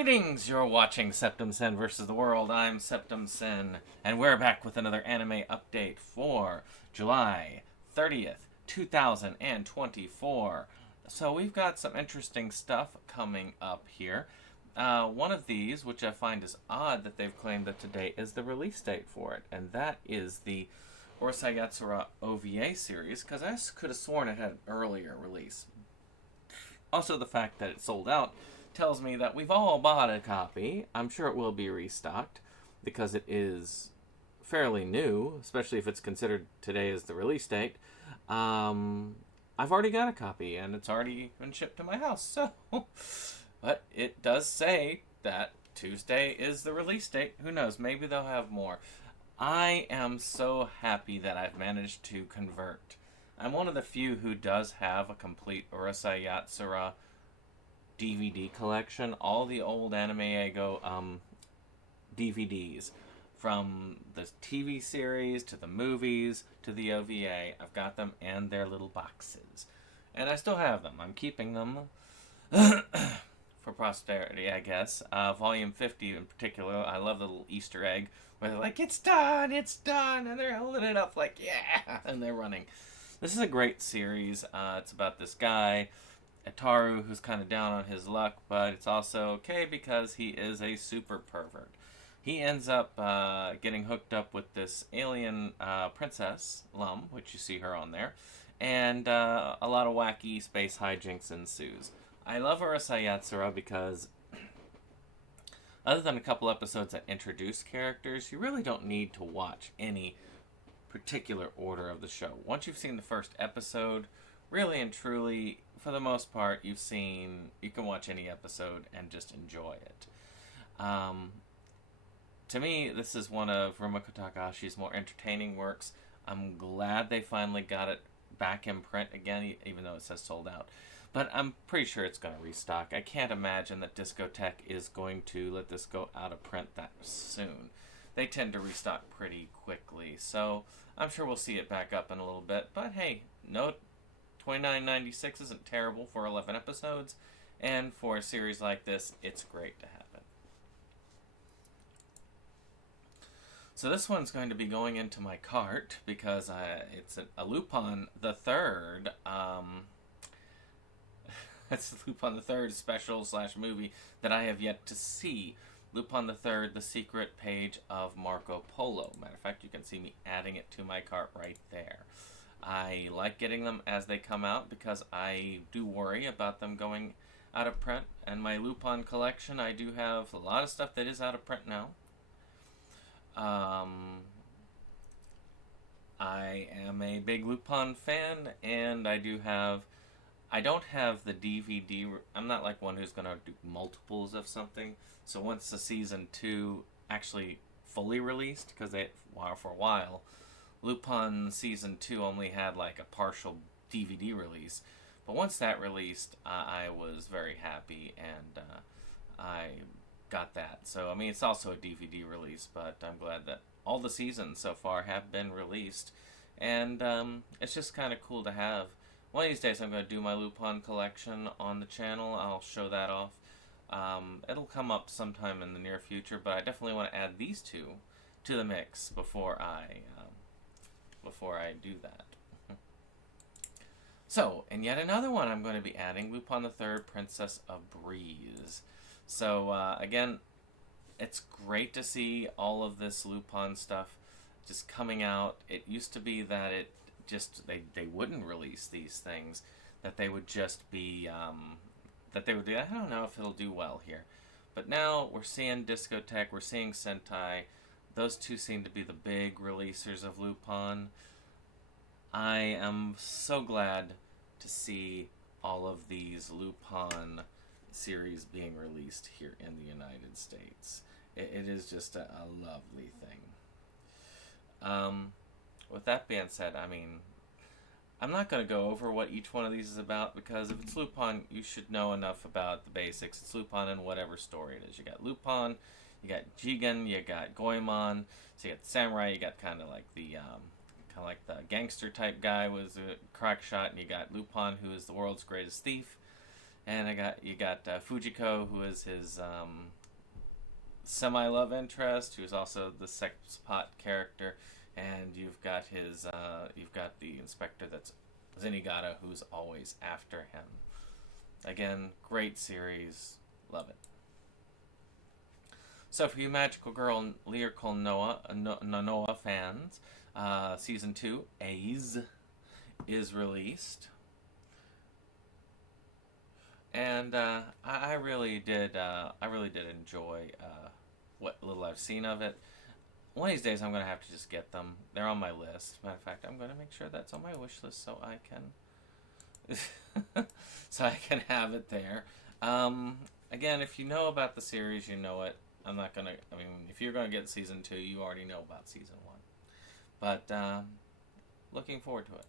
Greetings! You're watching Septum Sen versus the World. I'm Septum Sen, and we're back with another anime update for July 30th, 2024. So we've got some interesting stuff coming up here. One of these, which I find is odd that they've claimed that today is the release date for it, and that is the Urusei Yatsura OVA series, because I could have sworn it had an earlier release. Also, the fact that it sold out tells me that we've all bought a copy. I'm sure it will be restocked because it is fairly new, especially if it's considered today as the release date. I've already got a copy and it's already been shipped to my house. So, but it does say that Tuesday is the release date. Who knows? Maybe they'll have more. I am so happy that I've managed to convert. I'm one of the few who does have a complete Urusei Yatsura DVD collection. All the old Anime Ego DVDs, from the TV series to the movies to the OVA. I've got them and their little boxes. And I still have them. I'm keeping them for posterity, I guess. Volume 50 in particular, I love the little Easter egg where they're like, it's done, and they're holding it up like, yeah, and they're running. This is a great series. It's about this guy, Ataru, who's kind of down on his luck, but it's also okay because he is a super pervert. He ends up getting hooked up with this alien princess, Lum, which you see her on there, and a lot of wacky space hijinks ensues. I love Urusei Yatsura because other than a couple episodes that introduce characters, you really don't need to watch any particular order of the show. Once you've seen the first episode, really and truly, for the most part, you can watch any episode and just enjoy it. To me, this is one of Rumiko Takahashi's more entertaining works. I'm glad they finally got it back in print again, even though it says sold out. But I'm pretty sure it's going to restock. I can't imagine that Discotek is going to let this go out of print that soon. They tend to restock pretty quickly, so I'm sure we'll see it back up in a little bit. But hey, no, $29.96 isn't terrible for 11 episodes, and for a series like this, it's great to have it. So this one's going to be going into my cart because it's a Lupon the Third. It's Lupon the Third special / movie that I have yet to see. Lupon the Third, The Secret Page of Marco Polo. Matter of fact, you can see me adding it to my cart right there. I like getting them as they come out because I do worry about them going out of print. And my Lupon collection, I do have a lot of stuff that is out of print now. I am a big Lupon fan, and I don't have the DVD. I'm not like one who's going to do multiples of something. So once the season 2 actually fully released, because for a while, Lupon season 2 only had like a partial DVD release. But once that released, I was very happy, and I got that. So, I mean, it's also a DVD release, but I'm glad that all the seasons so far have been released. And it's just kind of cool to have. One of these days I'm going to do my Lupon collection on the channel. I'll show that off. It'll come up sometime in the near future, but I definitely want to add these two to the mix before I do that. So, and yet another one I'm going to be adding, Lupon the Third, Princess of Breeze. So, again, it's great to see all of this Lupon stuff just coming out. It used to be that they wouldn't release these things, that they would just be, I don't know if it'll do well here. But now we're seeing Discotek, we're seeing Sentai. Those two seem to be the big releasers of Lupon. I am so glad to see all of these Lupon series being released here in the United States. It is just a lovely thing. With that being said, I mean, I'm not going to go over what each one of these is about, because if it's Lupon, you should know enough about the basics. It's Lupon in whatever story it is. You got Lupon, you got Jigen, you got Goemon, so you got Samurai, you got kind of like the gangster type guy was a crack shot, and you got Lupon, who is the world's greatest thief. And you got Fujiko, who is his semi-love interest, who's also the sex pot character, and you've got the inspector that's Zenigata, who's always after him. Again, great series, love it. So for you Magical Girl Lyrical Noah fans, season 2, A's, is released. And I really did enjoy what little I've seen of it. One of these days I'm going to have to just get them. They're on my list. Matter of fact, I'm going to make sure that's on my wish list so I can so I can have it there. Again, if you know about the series, you know it. I'm not going to, I mean, if you're going to get season 2, you already know about season 1. But looking forward to it.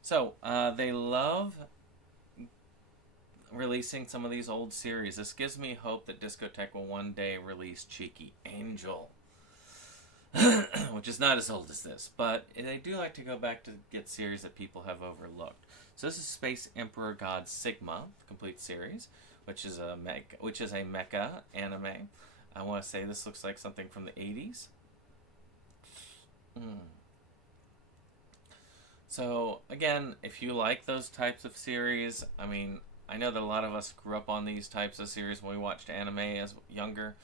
So, they love releasing some of these old series. This gives me hope that Discotek will one day release Cheeky Angel, which is not as old as this, but they do like to go back to get series that people have overlooked. So this is Space Emperor God Sigma, the complete series, which is a mecha anime. I want to say this looks like something from the 80s. So again, if you like those types of series, I mean, I know that a lot of us grew up on these types of series when we watched anime as younger,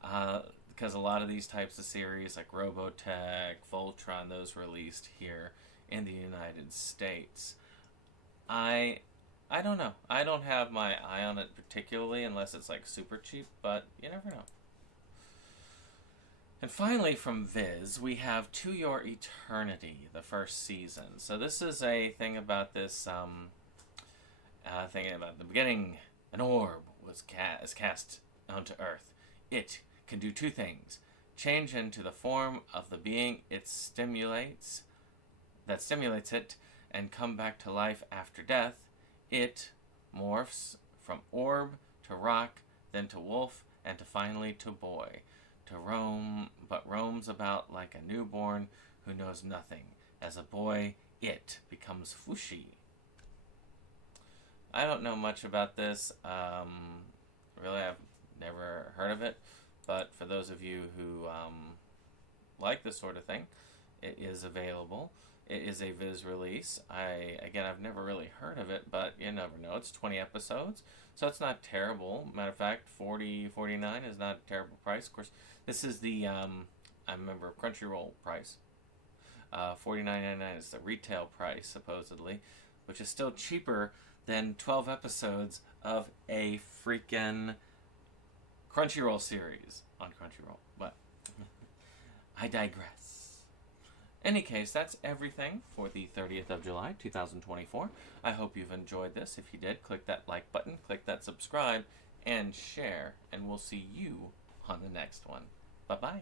because a lot of these types of series, like Robotech, Voltron, those released here in the United States. I don't know. I don't have my eye on it particularly, unless it's like super cheap, but you never know. And finally, from Viz, we have To Your Eternity, the first season. So this is a thing about this. Thinking about the beginning, an orb is cast onto Earth. It can do two things: change into the form of the being it stimulates it, and come back to life after death. It morphs from orb to rock, then to wolf, and finally to boy. Roams about like a newborn who knows nothing. As a boy, it becomes Fushi. I don't know much about this. Really, I've never heard of it. But for those of you who like this sort of thing, it is available. It is a Viz release. I've never really heard of it, but you never know. It's 20 episodes, so it's not terrible. Matter of fact, $40.49 is not a terrible price. Of course, this is the I remember Crunchyroll price. $49.99 is the retail price, supposedly, which is still cheaper than 12 episodes of a freaking Crunchyroll series on Crunchyroll. But I digress. Any case, that's everything for the 30th of July, 2024. I hope you've enjoyed this. If you did, click that like button, click that subscribe, and share. And we'll see you on the next one. Bye-bye.